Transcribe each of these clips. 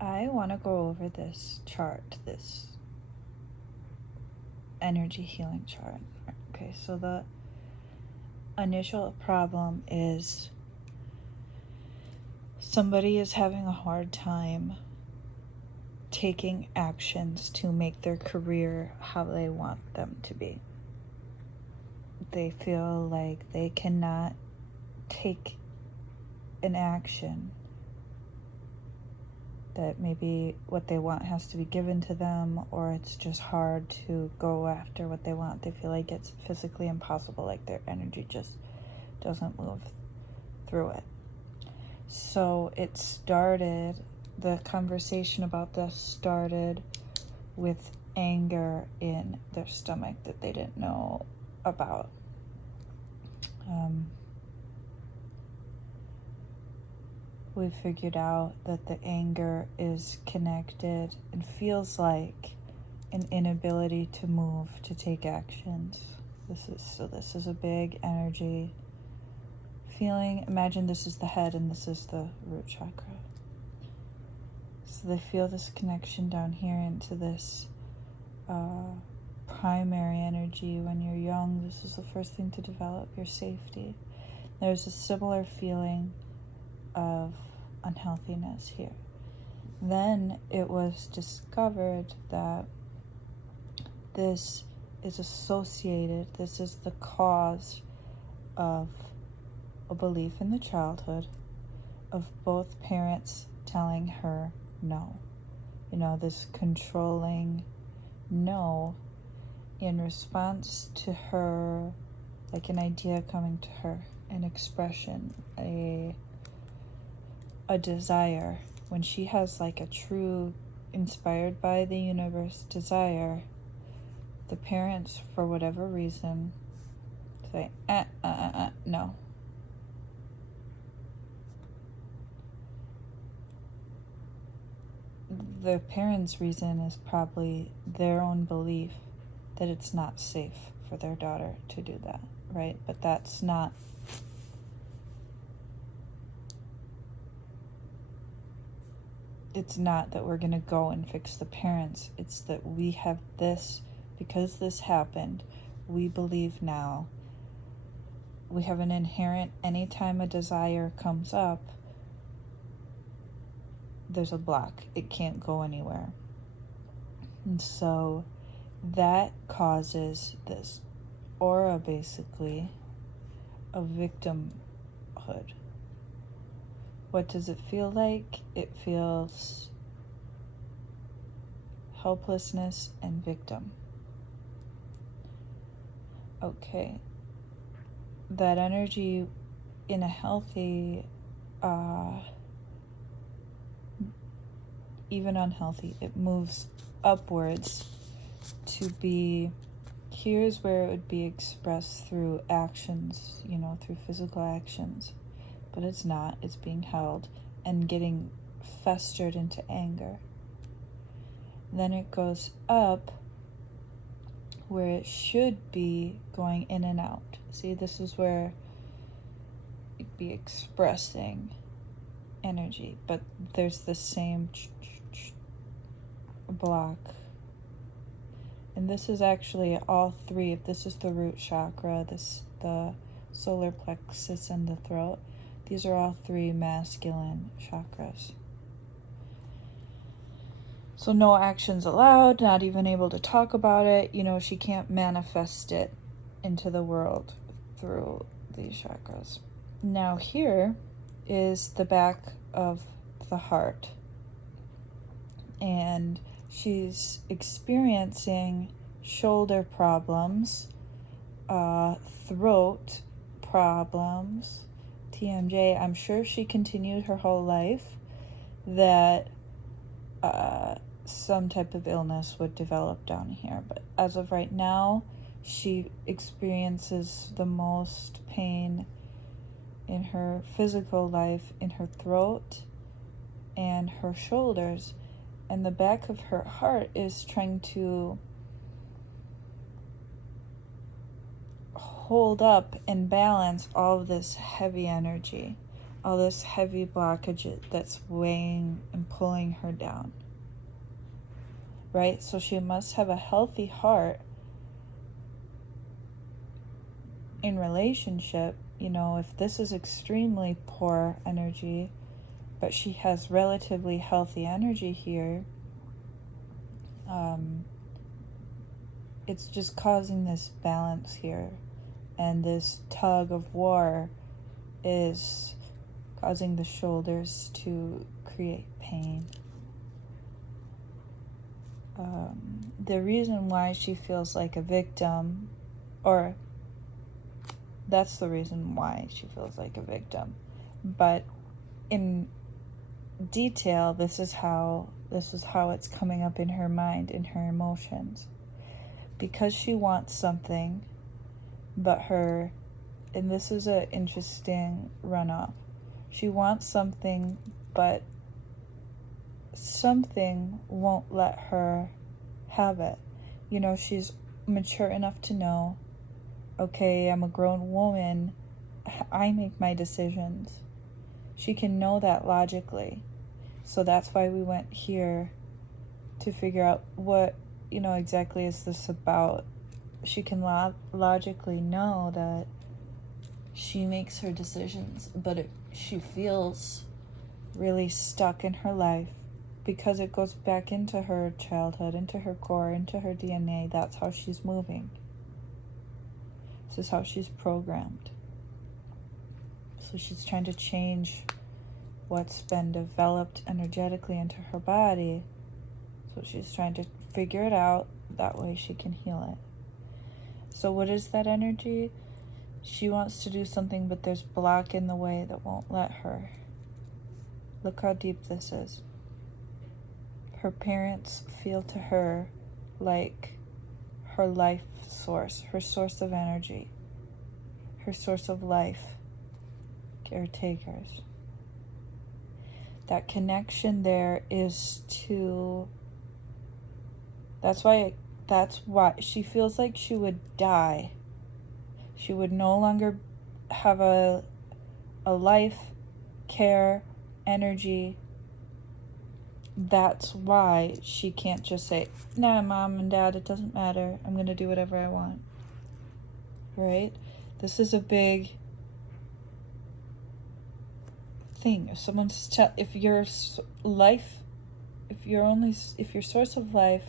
I want to go over this chart, this energy healing chart. Okay, so the initial problem is somebody is having a hard time taking actions to make their career how they want them to be. They feel like they cannot take an action, that maybe what they want has to be given to them, or it's just hard to go after what they want. They feel like it's physically impossible, like their energy just doesn't move through it. So the conversation about this started with anger in their stomach that they didn't know about. We figured out that the anger is connected and feels like an inability to move, to take actions. This is a big energy feeling. Imagine this is the head and this is the root chakra. So they feel this connection down here into this primary energy. When you're young, this is the first thing to develop, your safety. There's a similar feeling of unhealthiness here. Then it was discovered that this is associated, this is the cause of a belief in the childhood of both parents telling her no. This controlling no in response to her, like an idea coming to her, an expression, a desire. When she has like a true, inspired by the universe desire, the parents, for whatever reason, say, no. The parents' reason is probably their own belief that it's not safe for their daughter to do that, right? But that's not it's not that we're going to go and fix the parents. It's that we have this, because this happened, we believe now, we have an inherent, anytime a desire comes up, there's a block. It can't go anywhere. And so that causes this aura, basically, of victimhood. What does it feel like? It feels helplessness and victim. Okay. That energy in a healthy, even unhealthy, it moves upwards to be, here's where it would be expressed through actions, through physical actions. But it's not. It's being held and getting festered into anger. Then it goes up where it should be going in and out. See, this is where it'd be expressing energy, but there's the same block. And this is actually all three. If this is the root chakra, the solar plexus, and the throat, these are all three masculine chakras. So no actions allowed, not even able to talk about it. She can't manifest it into the world through these chakras. Now here is the back of the heart. And she's experiencing shoulder problems, throat problems, TMJ. I'm sure if she continued her whole life that some type of illness would develop down here. But as of right now, she experiences the most pain in her physical life in her throat and her shoulders. And the back of her heart is trying to hold up and balance all of this heavy energy. all this heavy blockage that's weighing and pulling her down, right? So she must have a healthy heart in relationship. You know, if this is extremely poor energy, but she has relatively healthy energy here, it's just causing this balance here. And this tug of war is causing the shoulders to create pain. The reason why she feels like a victim, or that's the reason why she feels like a victim, but in detail, this is how it's coming up in her mind, in her emotions. Because she wants something, but and this is an interesting runoff, she wants something, but something won't let her have it. You know, she's mature enough to know, okay, I'm a grown woman, I make my decisions. She can know that logically. So that's why we went here, to figure out what, exactly is this about. She can logically know that she makes her decisions, but she feels really stuck in her life because it goes back into her childhood, into her core, into her DNA. That's how she's moving. This is how she's programmed. So she's trying to change what's been developed energetically into her body. So she's trying to figure it out. That way she can heal it. So what is that energy? She wants to do something, but there's block in the way that won't let her. Look how deep this is. Her parents feel to her like her life source, her source of energy, her source of life, caretakers. That connection there is to, that's why she feels like she would die. She would no longer have a life, care, energy. That's why she can't just say, nah, mom and dad, it doesn't matter. I'm going to do whatever I want. Right? This is a big thing. If your source of life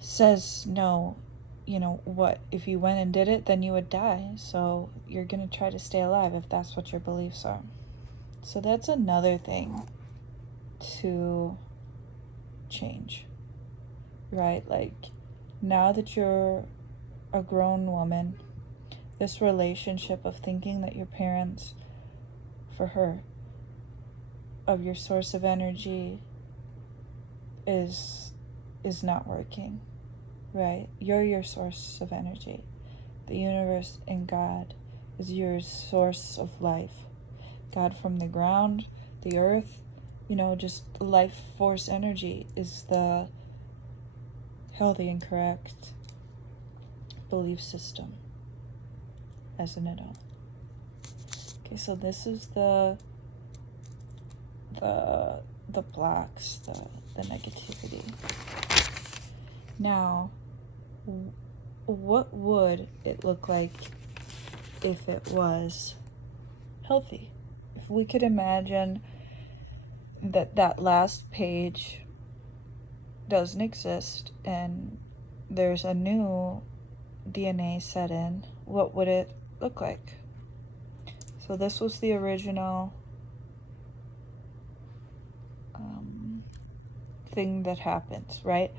says no, what, if you went and did it, then you would die. So you're going to try to stay alive if that's what your beliefs are. So that's another thing to change, right? Like, now that you're a grown woman, this relationship of thinking that your parents, for her, of your source of energy is not working, right? You're your source of energy. The universe and God is your source of life. God from the ground, the earth, just life force energy is the healthy and correct belief system, as an adult. Okay, so this is the blocks, the negativity. Now, what would it look like if it was healthy? If we could imagine that last page doesn't exist and there's a new DNA set in, what would it look like? So this was the original thing that happens, right?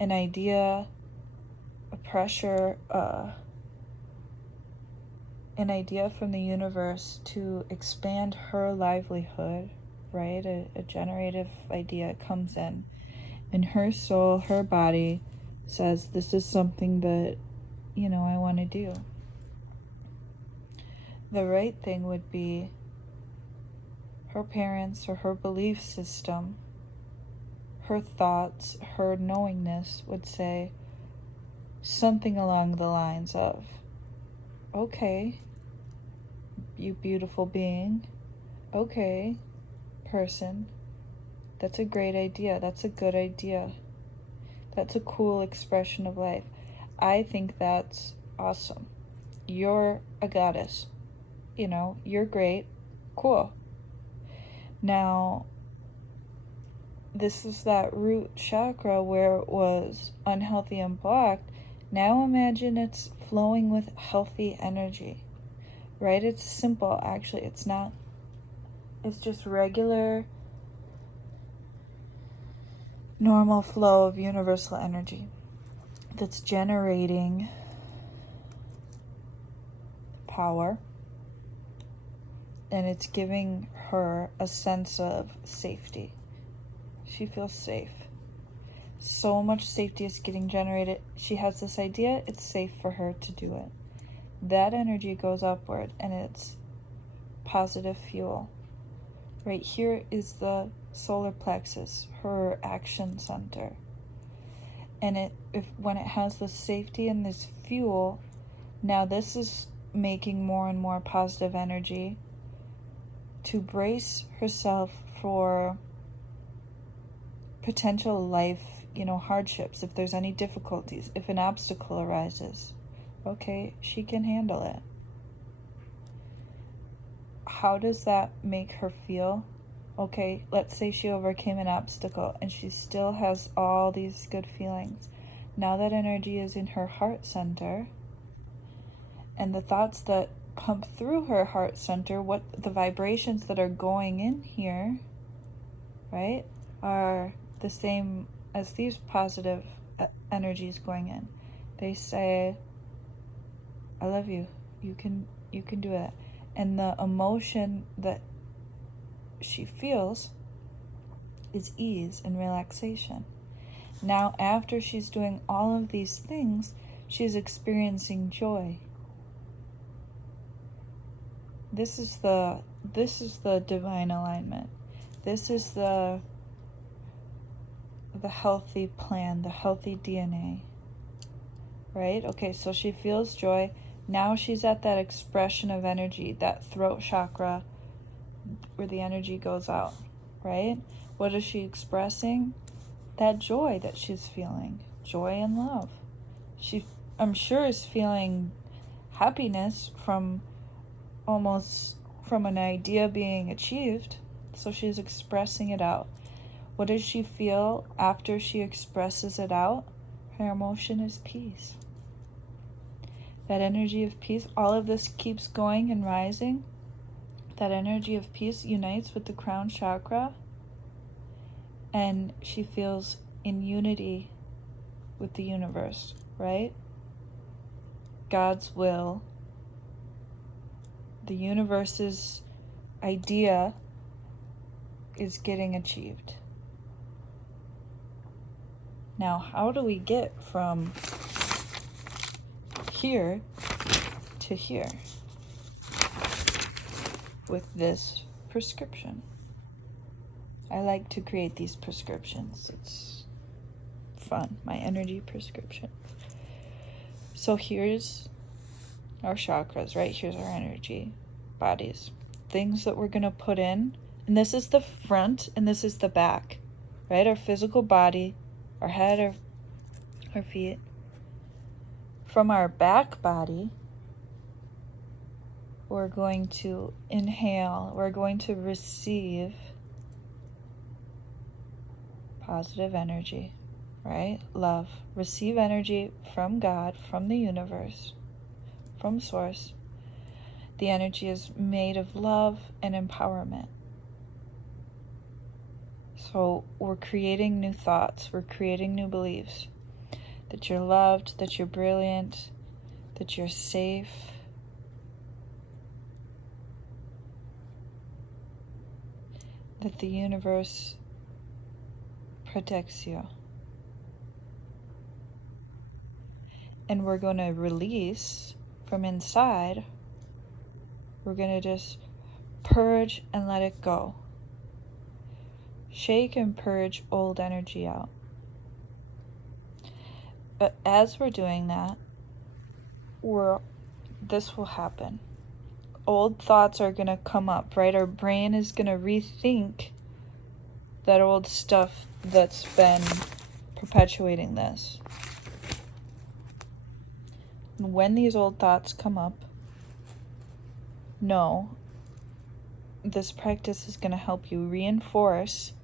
An idea, a pressure, an idea from the universe to expand her livelihood, right? A generative idea comes in, and her soul, her body says, this is something that, I want to do. The right thing would be her parents or her belief system, her thoughts, her knowingness would say something along the lines of, okay, you beautiful being. Okay, person. That's a great idea. That's a good idea. That's a cool expression of life. I think that's awesome. You're a goddess. You're great. Cool. Now, this is that root chakra where it was unhealthy and blocked. Now imagine it's flowing with healthy energy, right? It's simple, actually. It's not, it's just regular, normal flow of universal energy that's generating power, and it's giving her a sense of safety. She feels safe. So much safety is getting generated. She has this idea, it's safe for her to do it. That energy goes upward, and it's positive fuel. Right here is the solar plexus, her action center. And when it has this safety and this fuel, now this is making more and more positive energy to brace herself for potential life, hardships. If there's any difficulties, if an obstacle arises, okay, she can handle it. How does that make her feel? Okay, let's say she overcame an obstacle and she still has all these good feelings. Now that energy is in her heart center, and the thoughts that pump through her heart center, what the vibrations that are going in here, right, are the same as these positive energies going in. They say, I love you. You can do it. And the emotion that she feels is ease and relaxation. Now, after she's doing all of these things, she's experiencing joy. This is the divine alignment. This is the healthy plan, the healthy DNA. Right? Okay, so she feels joy. Now she's at that expression of energy, that throat chakra where the energy goes out, right? What is she expressing? That joy that she's feeling, joy and love. She, I'm sure, is feeling happiness from an idea being achieved, so she's expressing it out. What does she feel after she expresses it out? Her emotion is peace. That energy of peace, all of this keeps going and rising. That energy of peace unites with the crown chakra, and she feels in unity with the universe, right? God's will, the universe's idea is getting achieved. Now, how do we get from here to here with this prescription? I like to create these prescriptions. It's fun, my energy prescription. So here's our chakras, right? Here's our energy bodies, things that we're going to put in. And this is the front and this is the back, right? Our physical body, our head, our feet. From our back body, we're going to inhale, we're going to receive positive energy, right? Love. Receive energy from God, from the universe, from source. The energy is made of love and empowerment. So we're creating new thoughts, we're creating new beliefs. That you're loved, that you're brilliant, that you're safe. That the universe protects you. And we're going to release from inside. We're going to just purge and let it go. Shake and purge old energy out. But as we're doing that, this will happen. old thoughts are going to come up, right? Our brain is going to rethink that old stuff that's been perpetuating this. And when these old thoughts come up, know this practice is going to help you reinforce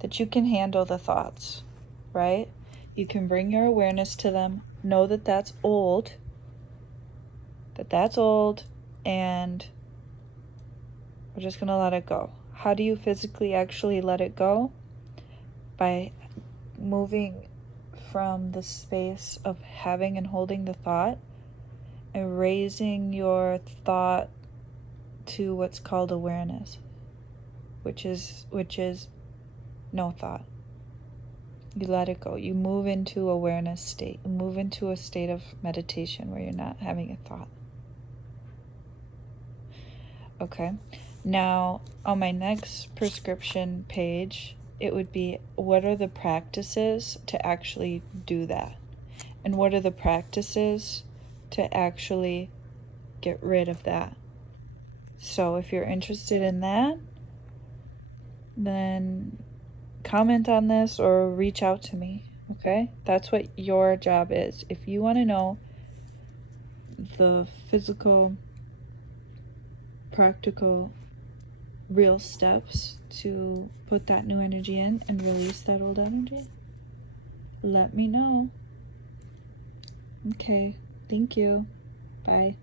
that you can handle the thoughts, right? You can bring your awareness to them, know that that's old, and we're just going to let it go. How do you physically actually let it go? By moving from the space of having and holding the thought and raising your thought to what's called awareness, which is no thought. You let it go. You move into awareness state. You move into a state of meditation where you're not having a thought. Okay. Now, on my next prescription page, it would be, what are the practices to actually do that? And what are the practices to actually get rid of that? So if you're interested in that, then comment on this or reach out to me, okay? That's what your job is. If you want to know the physical, practical, real steps to put that new energy in and release that old energy, let me know. Okay, thank you. Bye.